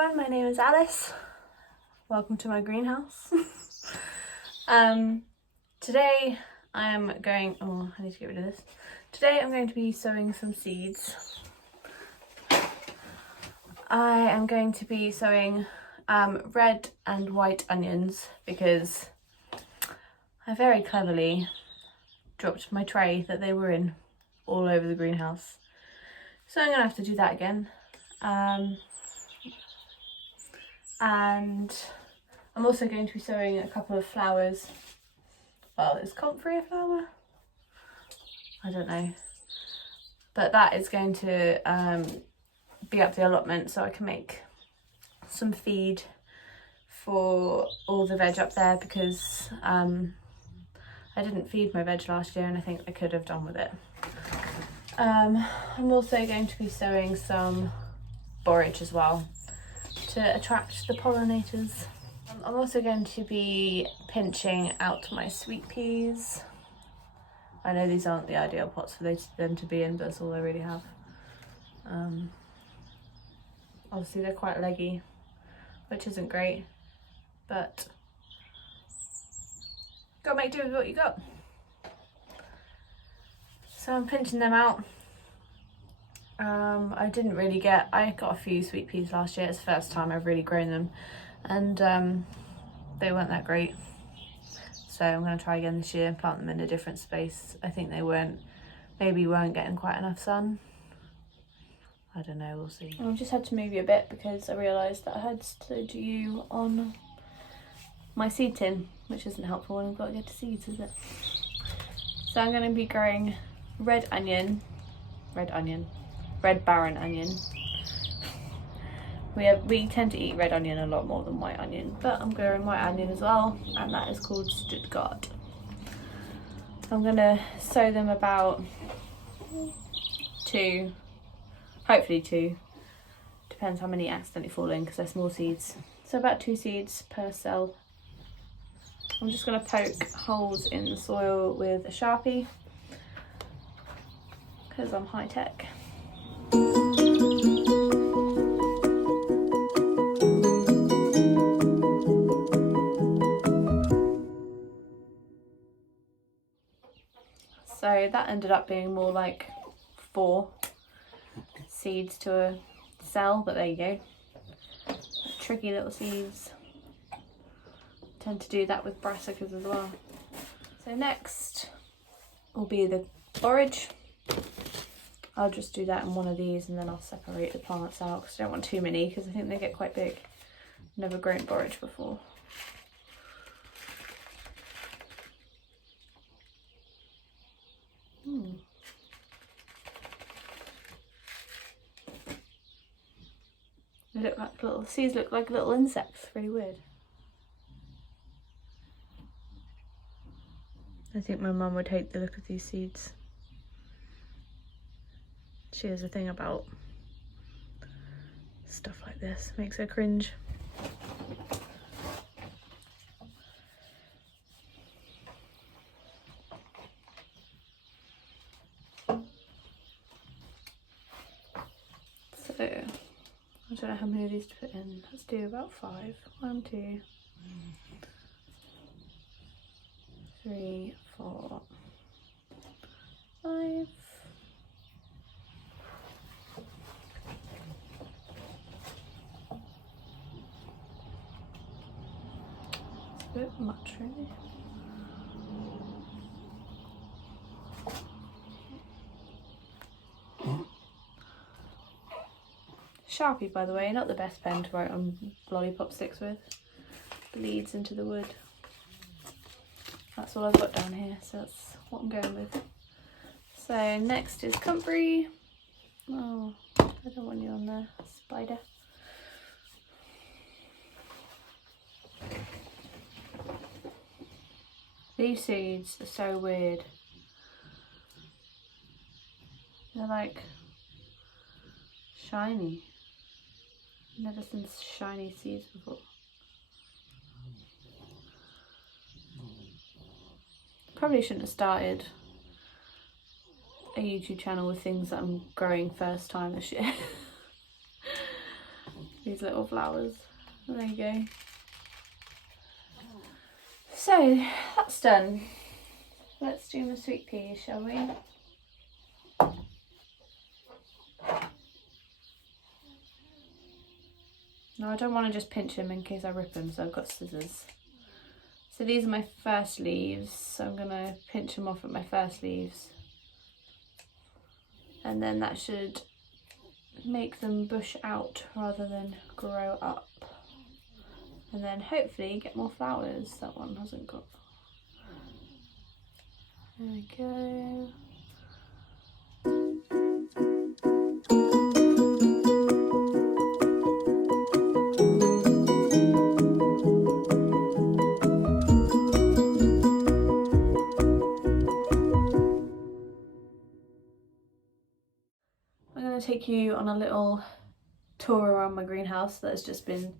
everyone, my name is Alice. Welcome to my greenhouse. Today I am going, I need to get rid of this. Today I'm going to be sowing some seeds. I am going to be sowing red and white onions because I very cleverly dropped my tray that they were in all over the greenhouse. So I'm going to have to do that again. And I'm also going to be sowing a couple of flowers. Well, is comfrey a flower? I don't know. But that is going to be up the allotment so I can make some feed for all the veg up there because I didn't feed my veg last year and I think I could have done with it. I'm also going to be sowing some borage as well to attract the pollinators. I'm also going to be pinching out my sweet peas. I know these aren't the ideal pots for them to be in, but that's all I really have. Obviously they're quite leggy, which isn't great, but gotta make do with what you got. So I'm pinching them out. I got a few sweet peas last year. It's the first time I've really grown them, and they weren't that great. So I'm going to try again this year and plant them in a different space. I think they maybe weren't getting quite enough sun. I don't know, we'll see. I just had to move you a bit because I realised that I had stood you on my seed tin, which isn't helpful when I've got to get to seeds, is it? So I'm going to be growing red barren onion. We tend to eat red onion a lot more than white onion, but I'm growing white onion as well, and that is called Stuttgart. I'm gonna sow them about two, hopefully two, depends how many accidentally fall in because they're small seeds. So about 2 seeds per cell. I'm just gonna poke holes in the soil with a Sharpie because I'm high tech. So that ended up being more like 4 seeds to a cell, but there you go. Tricky little seeds. Tend to do that with brassicas as well. So next will be the borage. I'll just do that in one of these and then I'll separate the plants out because I don't want too many because I think they get quite big. Never grown borage before. They look like seeds look like little insects, really weird. I think my mum would hate the look of these seeds. She has a thing about stuff like this, makes her cringe. So, I don't know how many of these to put in. Let's do about 5. 1, 2, 3, 4, 5. A bit much, really. Sharpie, by the way, not the best pen to write on lollipop sticks with. Bleeds into the wood. That's all I've got down here, so that's what I'm going with. So next is comfrey. Oh, I don't want you on there, spider. These seeds are so weird. They're like shiny. Never seen shiny seeds before. Probably shouldn't have started a YouTube channel with things that I'm growing first time this year. these little flowers. And there you go. So that's done. Let's do my sweet peas, shall we? Now I don't want to just pinch them in case I rip them, so I've got scissors. So these are my first leaves, so I'm going to pinch them off at my first leaves. And then that should make them bush out rather than grow up. And then hopefully get more flowers. That one hasn't got. There we go. I'm going to take you on a little tour around my greenhouse that has just been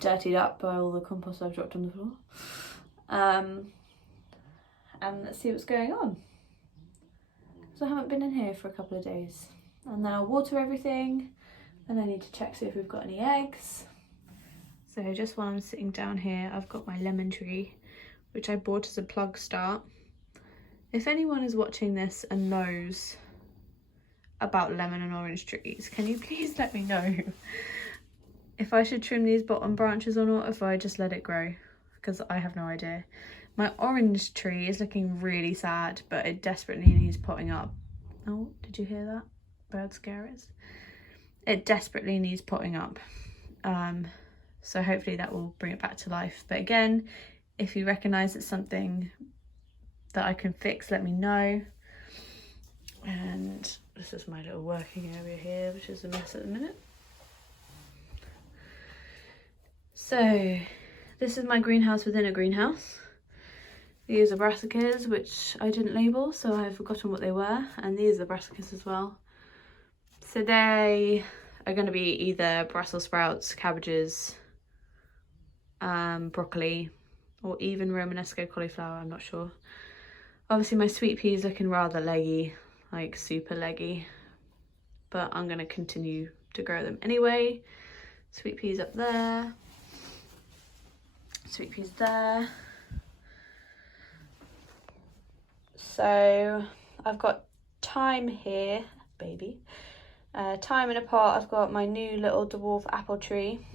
dirtied up by all the compost I've dropped on the floor. And let's see what's going on. So I haven't been in here for a couple of days. And then I'll water everything. Then I need to check see if we've got any eggs. So just while I'm sitting down here, I've got my lemon tree, which I bought as a plug start. If anyone is watching this and knows about lemon and orange trees, can you please let me know if I should trim these bottom branches or not, if I just let it grow, because I have no idea. My orange tree is looking really sad, but it desperately needs potting up. Oh, did you hear that? Bird scarers. It desperately needs potting up. So hopefully that will bring it back to life. But again, if you recognise it's something that I can fix, let me know. And this is my little working area here, which is a mess at the minute. So this is my greenhouse within a greenhouse. These are brassicas, which I didn't label, so I've forgotten what they were. And these are brassicas as well. So they are going to be either Brussels sprouts, cabbages, broccoli, or even Romanesco cauliflower, I'm not sure. Obviously my sweet pea is looking rather leggy, like super leggy, but I'm going to continue to grow them anyway. Sweet peas up there, sweet peas there. So I've got thyme here, baby. Thyme in a pot. I've got my new little dwarf apple tree.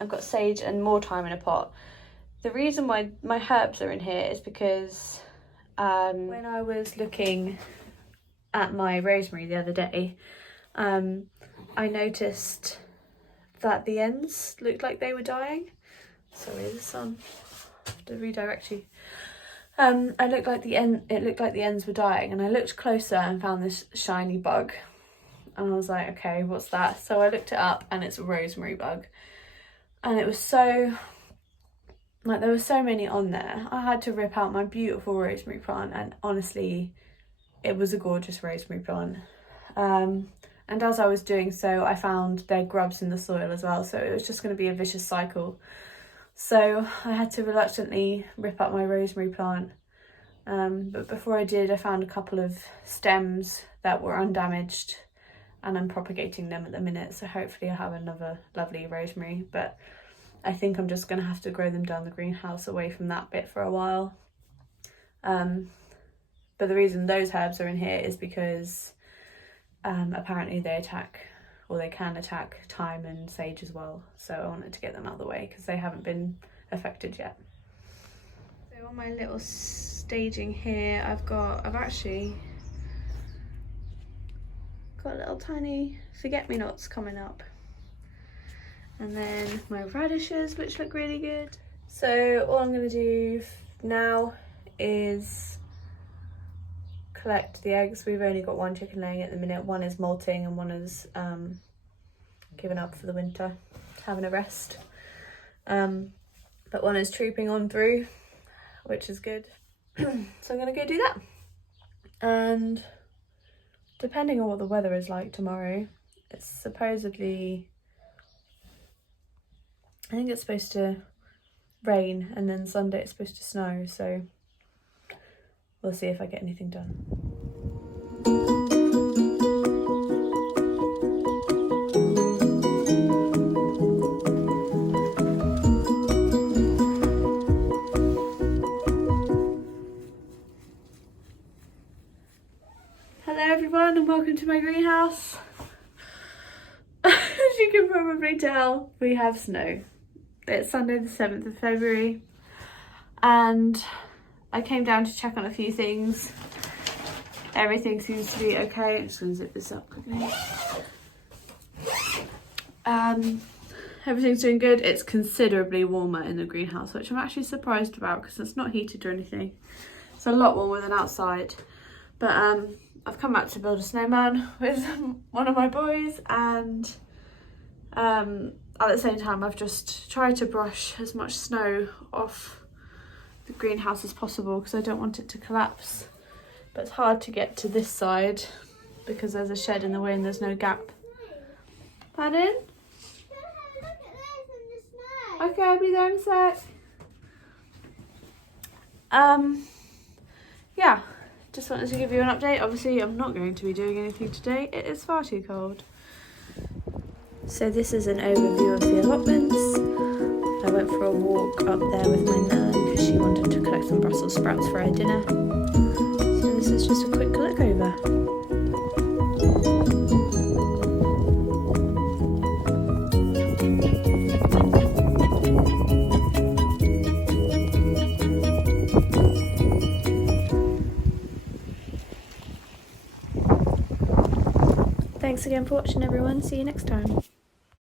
I've got sage and more thyme in a pot. The reason why my herbs are in here is because when I was looking at my rosemary the other day, I noticed that the ends looked like they were dying. Sorry, the sun. I have to redirect you. It looked like the ends were dying, and I looked closer and found this shiny bug. And I was like, okay, what's that? So I looked it up, and it's a rosemary bug. And it was so, like, there were so many on there. I had to rip out my beautiful rosemary plant, and honestly, it was a gorgeous rosemary plant. And as I was doing so, I found their grubs in the soil as well, so it was just going to be a vicious cycle. So I had to reluctantly rip up my rosemary plant. But before I did, I found a couple of stems that were undamaged, and I'm propagating them at the minute, so hopefully I'll have another lovely rosemary. But I think I'm just going to have to grow them down the greenhouse away from that bit for a while. But the reason those herbs are in here is because apparently they attack, or they can attack, thyme and sage as well. So I wanted to get them out of the way because they haven't been affected yet. So on my little staging here, I've actually got little tiny forget-me-nots coming up. And then my radishes, which look really good. So all I'm going to do now is collect the eggs. We've only got one chicken laying at the minute. One is molting and one is given up for the winter, having a rest. But one is trooping on through, which is good. So I'm going to go do that. And depending on what the weather is like tomorrow, it's supposedly, I think it's supposed to rain, and then Sunday it's supposed to snow, so we'll see if I get anything done. welcome to my greenhouse. As you can probably tell, we have snow. It's Sunday the 7th of February and I came down to check on a few things. Everything seems to be okay. I'm just going to zip this up quickly. Everything's doing good. It's considerably warmer in the greenhouse, which I'm actually surprised about because it's not heated or anything. It's a lot warmer than outside. But I've come back to build a snowman with one of my boys, and at the same time I've just tried to brush as much snow off the greenhouse as possible because I don't want it to collapse. But it's hard to get to this side because there's a shed in the way and there's no gap. Pardon? Okay, I'll be there in a sec. Yeah, just wanted to give you an update. Obviously, I'm not going to be doing anything today. It is far too cold. So this is an overview of the allotments. I went for a walk up there with my nan because she wanted to collect some Brussels sprouts for her dinner. So this is just a quick look over. Thanks again for watching, everyone. See you next time.